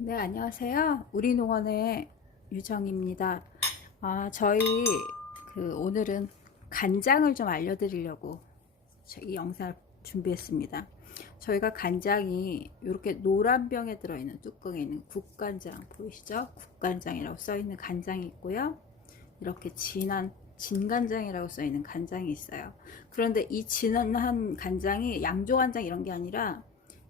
네, 안녕하세요. 우리 농원의 유정입니다. 저희 오늘은 간장을 좀 알려드리려고 이 영상을 준비했습니다. 저희가 간장이 이렇게 노란 병에 들어있는 뚜껑에 있는 국간장 보이시죠? 국간장이라고 써있는 간장이 있고요. 이렇게 진한 진간장이라고 써있는 간장이 있어요. 그런데 이 진한 간장이 양조간장 이런 게 아니라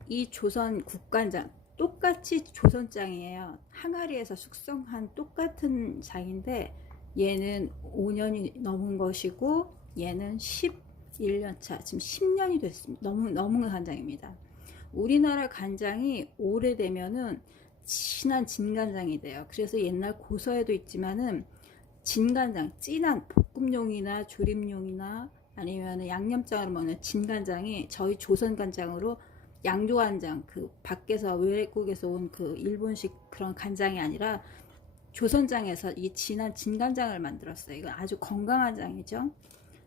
이 조선 국간장 똑같이 조선장이에요. 항아리에서 숙성한 똑같은 장인데 얘는 5년이 넘은 것이고 얘는 11년차 지금 10년이 됐습니다. 너무 간장입니다. 우리나라 간장이 오래되면은 진한 진간장이 돼요. 그래서 옛날 고서에도 있지만은 진간장, 진한 볶음용이나 조림용이나 아니면 양념장으로 먹는 진간장이 저희 조선간장으로 양조간장, 그 밖에서 외국에서 온 그 일본식 그런 간장이 아니라 조선장에서 이 진한 진간장을 만들었어요. 이건 아주 건강한 장이죠.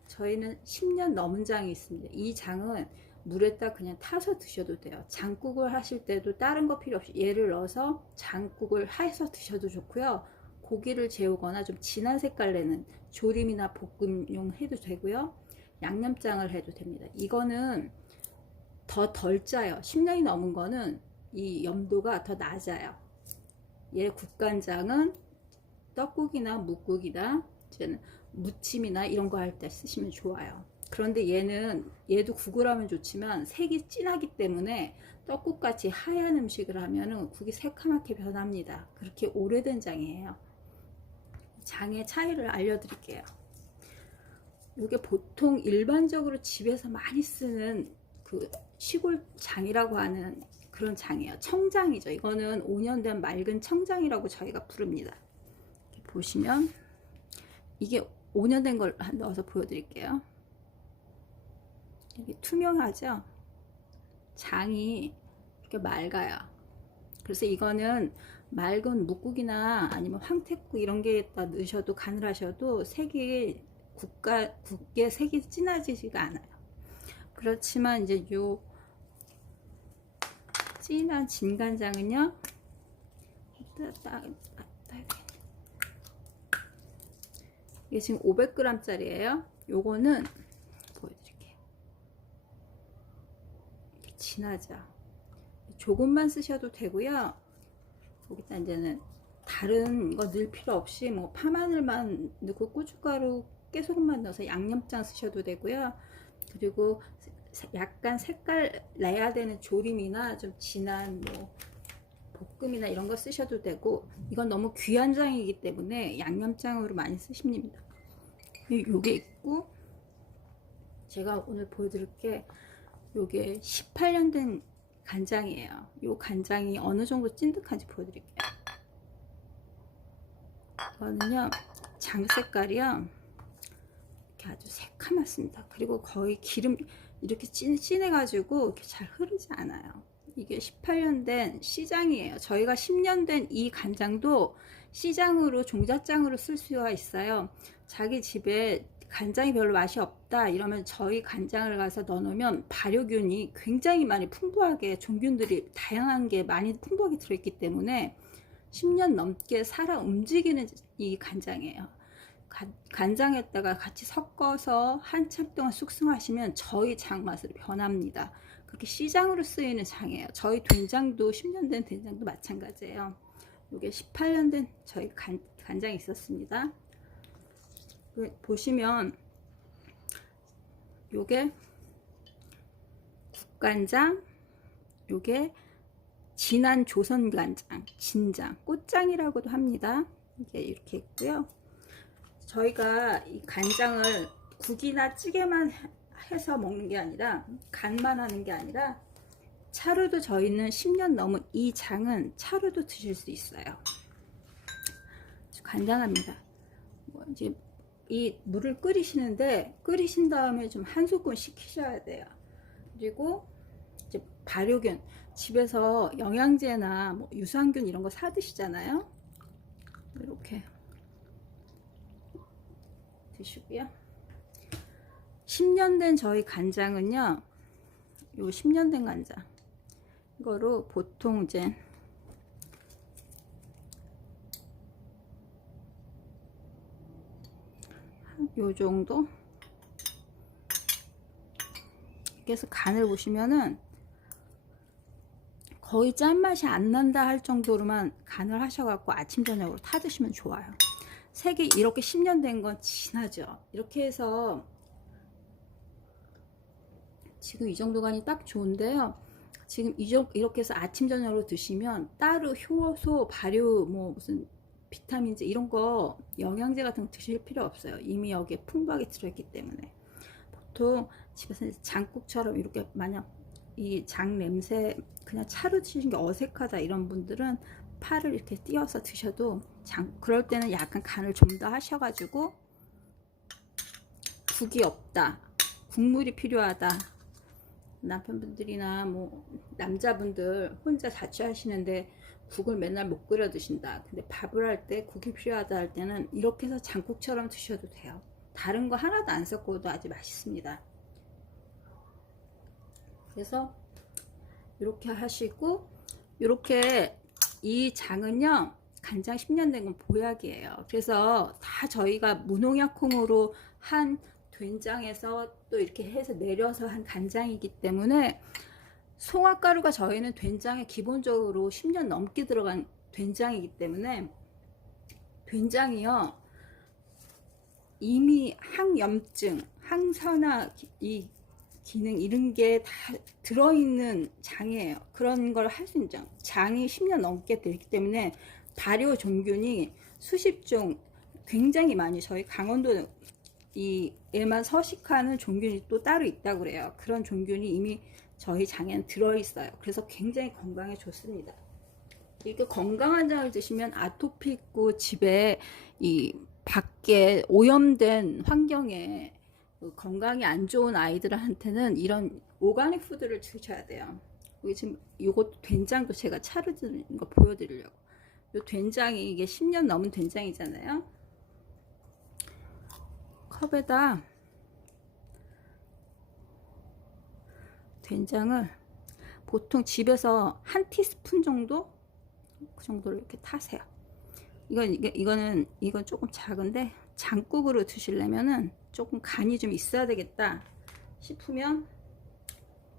저희는 10년 넘은 장이 있습니다. 이 장은 물에다 그냥 타서 드셔도 돼요. 장국을 하실 때도 다른 거 필요 없이 얘를 넣어서 장국을 해서 드셔도 좋고요. 고기를 재우거나 좀 진한 색깔 내는 조림이나 볶음용 해도 되고요. 양념장을 해도 됩니다. 이거는 더 덜 짜요. 10년이 넘은 거는 이 염도가 더 낮아요. 얘 국간장은 떡국이나 묵국이나 무침이나 이런 거 할 때 쓰시면 좋아요. 그런데 얘도 국을 하면 좋지만 색이 진하기 때문에 떡국같이 하얀 음식을 하면은 국이 새카맣게 변합니다. 그렇게 오래된 장이에요. 장의 차이를 알려드릴게요. 이게 보통 일반적으로 집에서 많이 쓰는 그 시골 장이라고 하는 그런 장이에요. 청장이죠. 이거는 5년 된 맑은 청장이라고 저희가 부릅니다. 보시면 이게 5년 된 걸 넣어서 보여드릴게요. 이게 투명하죠? 장이 이렇게 맑아요. 그래서 이거는 맑은 묵국이나 아니면 황태국 이런 게다 넣으셔도 간을 하셔도 색이 국의 색이 진해지지가 않아요. 그렇지만 이제 요 진한 진간장은요, 이게 지금 500g 짜리예요. 요거는 보여드릴게요. 진하죠. 조금만 쓰셔도 되고요. 여기다 이제는 다른 거 넣을 필요 없이 뭐 파마늘만 넣고 고춧가루, 깨소금만 넣어서 양념장 쓰셔도 되고요. 그리고 약간 색깔 내야 되는 조림이나 좀 진한 뭐 볶음이나 이런 거 쓰셔도 되고, 이건 너무 귀한 장이기 때문에 양념장으로 많이 쓰십니다. 요게 있고, 제가 오늘 보여드릴 게 요게 18년 된 간장이에요. 요 간장이 어느 정도 찐득한지 보여드릴게요. 이거는요, 장 색깔이요, 이렇게 아주 새카맣습니다. 그리고 거의 기름 이렇게 진해가지고 이렇게 잘 흐르지 않아요. 이게 18년 된 시장이에요. 저희가 10년 된 이 간장도 시장으로 종잣장으로 쓸 수가 있어요. 자기 집에 간장이 별로 맛이 없다 이러면 저희 간장을 가서 넣어놓으면 발효균이 굉장히 많이 풍부하게, 종균들이 다양한 게 많이 풍부하게 들어있기 때문에 10년 넘게 살아 움직이는 이 간장이에요. 간장에다가 같이 섞어서 한참 동안 숙성하시면 저희 장 맛으로 변합니다. 그렇게 시장으로 쓰이는 장이에요. 저희 된장도 10년 된 된장도 마찬가지예요. 이게 18년 된 저희 간장이 있었습니다. 보시면 요게 국간장, 요게 진한 조선간장, 진장, 꽃장이라고도 합니다. 이게 이렇게 있고요. 저희가 이 간장을 국이나 찌개만 해서 먹는 게 아니라, 간만 하는 게 아니라 차로도, 저희는 10년 넘은 이 장은 차로도 드실 수 있어요. 간단합니다. 뭐 이제 이 물을 끓이시는데, 끓이신 다음에 좀 한 소끔 식히셔야 돼요. 그리고 이제 발효균, 집에서 영양제나 뭐 유산균 이런 거 사 드시잖아요. 이렇게 드시고요. 10년 된 저희 간장은요, 요 10년 된 간장 이거로 보통 이제 요 정도. 그래서 간을 보시면은 거의 짠맛이 안 난다 할 정도로만 간을 하셔갖고 아침 저녁으로 타 드시면 좋아요. 색이 이렇게 10년 된 건 진하죠. 이렇게 해서 지금 이 정도 간이 딱 좋은데요. 지금 이렇게 해서 아침 저녁으로 드시면 따로 효소, 발효, 뭐 무슨 비타민제 이런 거 영양제 같은 거 드실 필요 없어요. 이미 여기에 풍부하게 들어있기 때문에. 보통 집에서 장국처럼 이렇게 만약 이 장 냄새 그냥 차로 드시는 게 어색하다 이런 분들은 파를 이렇게 띄어서 드셔도 그럴 때는 약간 간을 좀 더 하셔가지고 국이 없다, 국물이 필요하다, 남편분들이나 뭐 남자분들 혼자 자취하시는데 국을 맨날 못 끓여 드신다, 근데 밥을 할 때 국이 필요하다 할 때는 이렇게 해서 장국처럼 드셔도 돼요. 다른 거 하나도 안 섞어도 아주 맛있습니다. 그래서 이렇게 하시고, 이렇게 이 장은요 간장 10년 된 건 보약이에요. 그래서 다 저희가 무농약콩으로 한 된장에서 또 이렇게 해서 내려서 한 간장이기 때문에, 송화가루가 저희는 된장에 기본적으로 10년 넘게 들어간 된장이기 때문에, 된장이요 이미 항염증, 항산화 이 기능 이런 게 다 들어있는 장이에요. 그런 걸 할 수 있는 장이 10년 넘게 되기 때문에 발효 종균이 수십 종 굉장히 많이, 저희 강원도 이 에만 서식하는 종균이 또 따로 있다고 그래요. 그런 종균이 이미 저희 장에는 들어있어요. 그래서 굉장히 건강에 좋습니다. 이렇게 건강한 장을 드시면 아토피 있고 집에 이 밖에 오염된 환경에 건강이 안 좋은 아이들한테는 이런 오가닉 푸드를 주셔야 돼요. 여기 지금 요것도 된장도 제가 차로 드는 거 보여드리려고. 요 된장이 이게 10년 넘은 된장이잖아요. 컵에다 된장을 보통 집에서 한 티스푼 정도, 그 정도를 이렇게 타세요. 이건 조금 작은데 장국으로 드시려면은 조금 간이 좀 있어야 되겠다 싶으면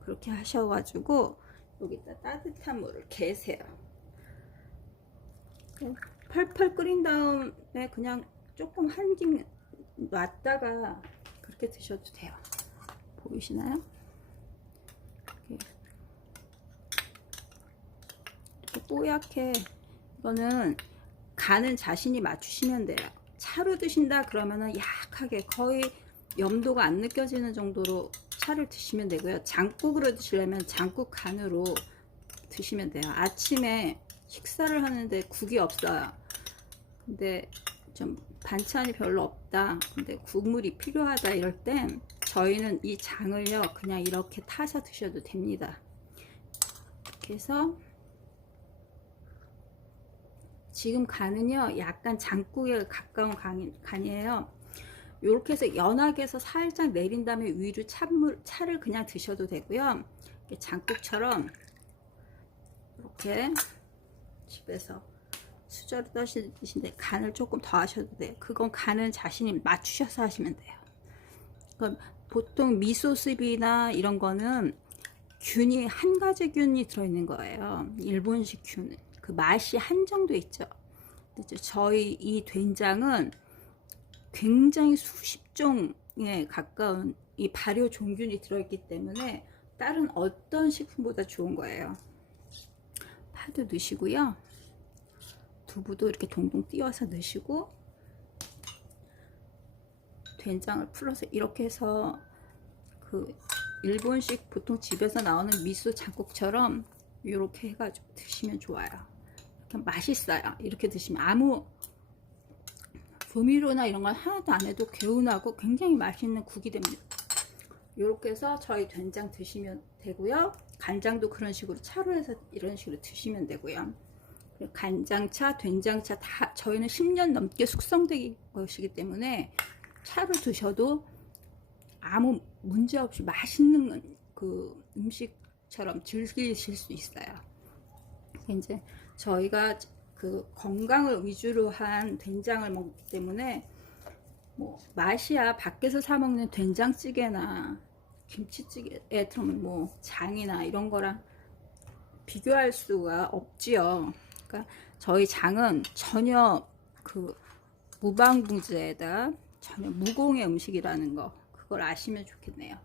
그렇게 하셔가지고 여기다 따뜻한 물을 개세요. 펄펄 끓인 다음에 그냥 조금 한김 놨다가 그렇게 드셔도 돼요. 보이시나요? 이렇게 뽀얗게. 이거는 간은 자신이 맞추시면 돼요. 차로 드신다 그러면은 약하게, 거의 염도가 안 느껴지는 정도로 차를 드시면 되고요. 장국으로 드시려면 장국 간으로 드시면 돼요. 아침에 식사를 하는데 국이 없어요. 근데 좀 반찬이 별로 없다, 근데 국물이 필요하다 이럴 땐 저희는 이 장을요 그냥 이렇게 타서 드셔도 됩니다. 그래서 지금 간은요 약간 장국에 가까운 간이에요. 이렇게 해서 연하게 해서 살짝 내린 다음에 위로 차를 그냥 드셔도 되고요. 장국처럼 이렇게 집에서 수저로 떠시는데 간을 조금 더 하셔도 돼요. 그건 간은 자신이 맞추셔서 하시면 돼요. 그러니까 보통 미소스비나 이런 거는 균이 한 가지 균이 들어있는 거예요. 일본식 균. 그 맛이 한정돼 있죠. 저희 이 된장은 굉장히 수십 종에 가까운 이 발효 종균이 들어있기 때문에 다른 어떤 식품보다 좋은 거예요. 파도 넣으시고요. 두부도 이렇게 동동 띄워서 넣으시고, 된장을 풀어서 이렇게 해서 그 일본식 보통 집에서 나오는 미소 장국처럼 이렇게 해가지고 드시면 좋아요. 이렇게 맛있어요. 이렇게 드시면 아무 조미료나 이런 건 하나도 안 해도 개운하고 굉장히 맛있는 국이 됩니다. 이렇게 해서 저희 된장 드시면 되고요. 간장도 그런 식으로 차로 해서 이런 식으로 드시면 되고요. 간장차, 된장차 다 저희는 10년 넘게 숙성된 것이기 때문에 차로 드셔도 아무 문제 없이 맛있는 그 음식처럼 즐기실 수 있어요. 이제 저희가 그 건강을 위주로 한 된장을 먹기 때문에 뭐 맛이야 밖에서 사 먹는 된장찌개나 김치찌개에 들어오면 뭐 장이나 이런 거랑 비교할 수가 없지요. 그러니까 저희 장은 전혀 그 무방부제에다 전혀 무공해 음식이라는 거, 그걸 아시면 좋겠네요.